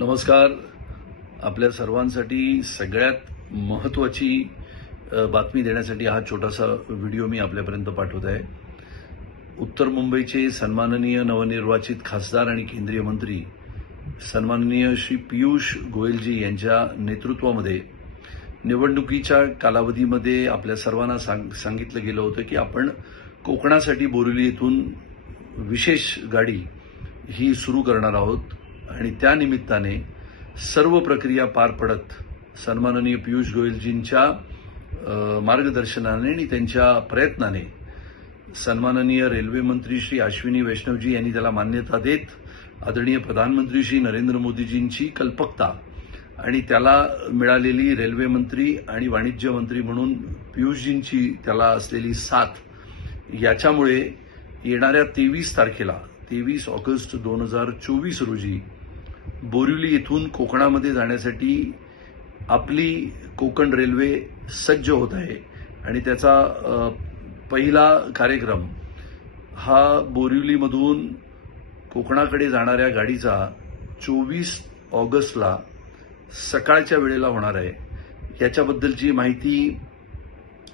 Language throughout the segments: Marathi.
नमस्कार. आपल्या सर्वांसाठी सगळ्यात महत्त्वाची बातमी देण्यासाठी हा छोटासा व्हिडिओ मी आपल्यापर्यंत पाठवत आहे. उत्तर मुंबईचे सन्माननीय नवनिर्वाचित खासदार आणि केंद्रीय मंत्री सन्माननीय श्री पियुष गोयलजी यांच्या नेतृत्वामध्ये निवडणुकीच्या कालावधीमध्ये आपल्या सर्वांना सांग सांगितलं गेलं होतं की आपण कोकणासाठी बोरिवली येथून विशेष गाडी ही सुरू करणार आहोत. आणि त्यानिमित्ताने सर्व प्रक्रिया पार पडत सन्माननीय पियुष गोयलजींच्या मार्गदर्शनाने आणि त्यांच्या प्रयत्नाने सन्माननीय रेल्वे मंत्री श्री अश्विनी वैष्णवजी यांनी त्याला मान्यता देत आदरणीय प्रधानमंत्री श्री नरेंद्र मोदीजींची कल्पकता आणि त्याला मिळालेली रेल्वे मंत्री आणि वाणिज्य मंत्री म्हणून पियुषजींची त्याला असलेली साथ याच्यामुळे येणाऱ्या तेवीस तारखेला तेवीस ऑगस्ट दोन हजार चोवीस रोजी बोरिवली येथून कोकणामध्ये जाण्यासाठी आपली कोकण रेल्वे सज्ज होत आहे. आणि त्याचा पहिला कार्यक्रम हा बोरिवलीमधून कोकणाकडे जाणाऱ्या गाडीचा चोवीस ऑगस्टला सकाळच्या वेळेला होणार आहे. याच्याबद्दलची माहिती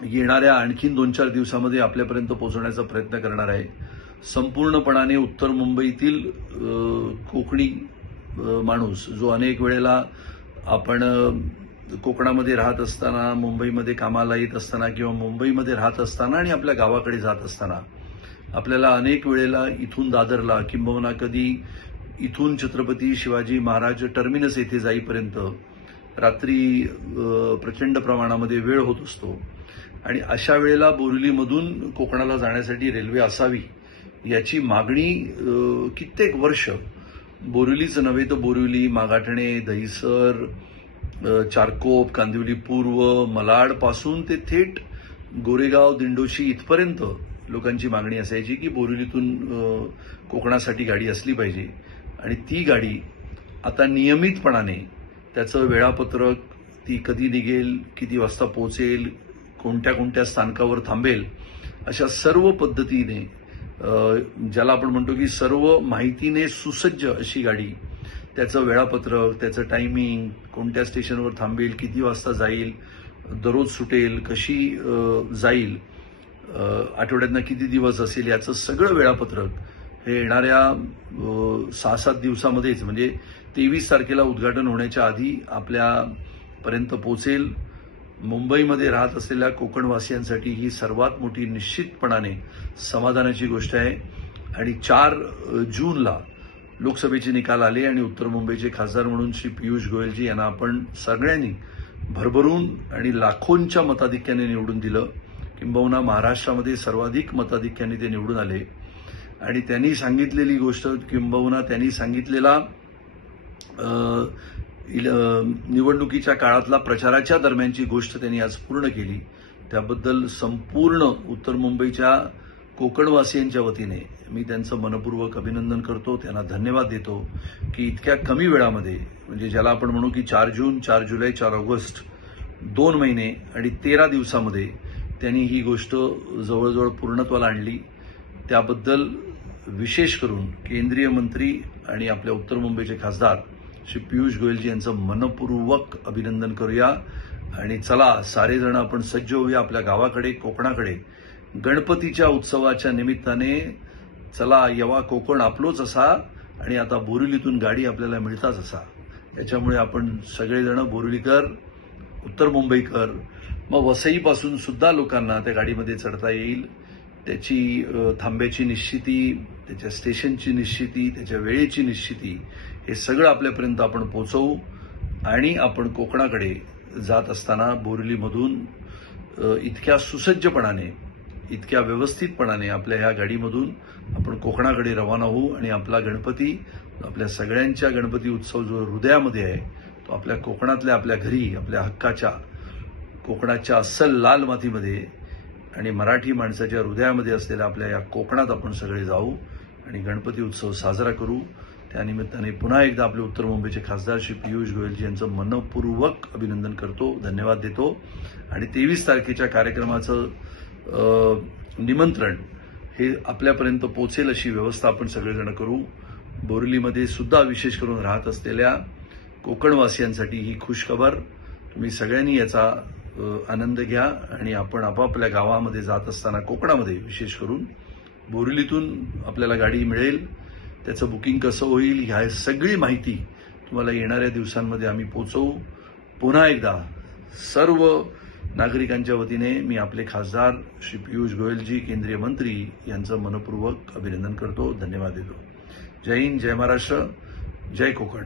येणाऱ्या आणखीन दोन चार दिवसामध्ये आपल्यापर्यंत पोहोचवण्याचा प्रयत्न करणार आहे. संपूर्णपणाने उत्तर मुंबईतील कोकणी माणूस जो अनेक वेळेला आपण कोकणामध्ये राहत असताना मुंबईमध्ये कामाला येत असताना किंवा मुंबईमध्ये राहत असताना आणि आपल्या गावाकडे जात असताना आपल्याला अनेक वेळेला इथून दादरला किंबहुना कधी इथून छत्रपती शिवाजी महाराज टर्मिनस येथे जाईपर्यंत रात्री प्रचंड प्रमाणामध्ये वेळ होत असतो. आणि अशा वेळेला बोरिवलीमधून कोकणाला जाण्यासाठी रेल्वे असावी याची मागणी कित्येक वर्ष बोरिवलीच नव्हे तर बोरिवली मागाठणे दहिसर चारकोप कांदिवली पूर्व मलाडपासून ते थेट गोरेगाव दिंडोशी इथपर्यंत लोकांची मागणी असायची की बोरिवलीतून कोकणासाठी गाडी असली पाहिजे. आणि ती गाडी आता नियमितपणाने त्याचं वेळापत्रक ती कधी निघेल किती वाजता पोहोचेल कोणत्या कोणत्या स्थानकावर थांबेल अशा सर्व पद्धतीने ज्याला आपण म्हणतो की सर्व माहितीने सुसज्ज अशी गाडी त्याचं वेळापत्रक त्याचं टायमिंग कोणत्या स्टेशनवर थांबेल किती वाजता जाईल दररोज सुटेल कशी जाईल आठवड्यातनं किती दिवस असेल याचं सगळं वेळापत्रक हे येणाऱ्या सहा सात दिवसामध्येच म्हणजे तेवीस तारखेला उद्घाटन होण्याच्या आधी आपल्यापर्यंत पोहोचेल मुंबईमध्ये राहत असलेल्या कोकणवासियांसाठी ही सर्वात मोठी निश्चितपणाने समाधानाची गोष्ट आहे. आणि चार जूनला लोकसभेचे निकाल आले आणि उत्तर मुंबईचे खासदार म्हणून श्री पियुष गोयलजी यांना आपण सगळ्यांनी भरभरून आणि लाखोंच्या मताधिक्याने निवडून दिलं. किंबहुना महाराष्ट्रामध्ये सर्वाधिक मताधिक्याने ते निवडून आले. आणि त्यांनी सांगितलेली गोष्ट किंबहुना त्यांनी सांगितलेला निवडणुकीच्या काळातला प्रचाराच्या दरम्यानची गोष्ट त्यांनी आज पूर्ण केली. त्याबद्दल संपूर्ण उत्तर मुंबईच्या कोकणवासियांच्या वतीने मी त्यांचं मनपूर्वक अभिनंदन करतो. त्यांना धन्यवाद देतो की इतक्या कमी वेळामध्ये म्हणजे ज्याला आपण म्हणू की चार जून चार जुलै चार ऑगस्ट दोन महिने आणि तेरा दिवसामध्ये त्यांनी ही गोष्ट जवळजवळ पूर्णत्वाला आणली. त्याबद्दल विशेष करून केंद्रीय मंत्री आणि आपल्या उत्तर मुंबईचे खासदार श्री पियुष गोयलजी यांचं मनपूर्वक अभिनंदन करूया. आणि चला सारेजण आपण सज्ज होऊया आपल्या गावाकडे कोकणाकडे. गणपतीच्या उत्सवाच्या निमित्ताने चला यवा कोकण आपलोच असा आणि आता बोरिवलीतून गाडी आपल्याला मिळताच असा. याच्यामुळे आपण सगळेजण बोरिवलीकर उत्तर मुंबईकर मग वसईपासून सुद्धा लोकांना त्या गाडीमध्ये चढता येईल. त्याची थांब्याची निश्चिती त्याच्या स्टेशनची निश्चिती त्याच्या वेळेची निश्चिती हे सगळं आपल्यापर्यंत आपण पोचवू आणि आपण कोकणाकडे जात असताना बोरिलीमधून इतक्या सुसज्जपणाने इतक्या व्यवस्थितपणाने आपल्या ह्या गाडीमधून आपण कोकणाकडे रवाना होऊ आणि आपला गणपती आपल्या सगळ्यांच्या गणपती उत्सव जो हृदयामध्ये आहे तो आपल्या कोकणातल्या आपल्या घरी आपल्या हक्काच्या कोकणाच्या अस्सल लाल मातीमध्ये आणि मराठी माणसाच्या हृदयामध्ये असलेल्या आपल्या या कोकणात आपण सगळे जाऊ आणि गणपती उत्सव साजरा करू. त्यानिमित्ताने पुन्हा एकदा आपले उत्तर मुंबईचे खासदार श्री पियुष गोयलजी यांचं मनपूर्वक अभिनंदन करतो धन्यवाद देतो. आणि तेवीस तारखेच्या कार्यक्रमाचं निमंत्रण हे आपल्यापर्यंत पोचेल अशी व्यवस्था आपण सगळेजण करू. बोरलीमध्ये सुद्धा विशेष करून राहत असलेल्या कोकणवासियांसाठी ही खुशखबर. तुम्ही सगळ्यांनी याचा आनंद घ्या आणि आपण आपापल्या गावामध्ये जात असताना कोकणामध्ये विशेष करून बोरिवलीतून आपल्याला गाडी मिळेल. त्याचं बुकिंग कसं होईल ह्या सगळी माहिती तुम्हाला येणाऱ्या दिवसांमध्ये आम्ही पोचवू. पुन्हा एकदा सर्व नागरिकांच्या वतीने मी आपले खासदार श्री पियुष गोयलजी केंद्रीय मंत्री यांचं मनपूर्वक अभिनंदन करतो धन्यवाद देतो. जय हिंद जय महाराष्ट्र जय कोकण.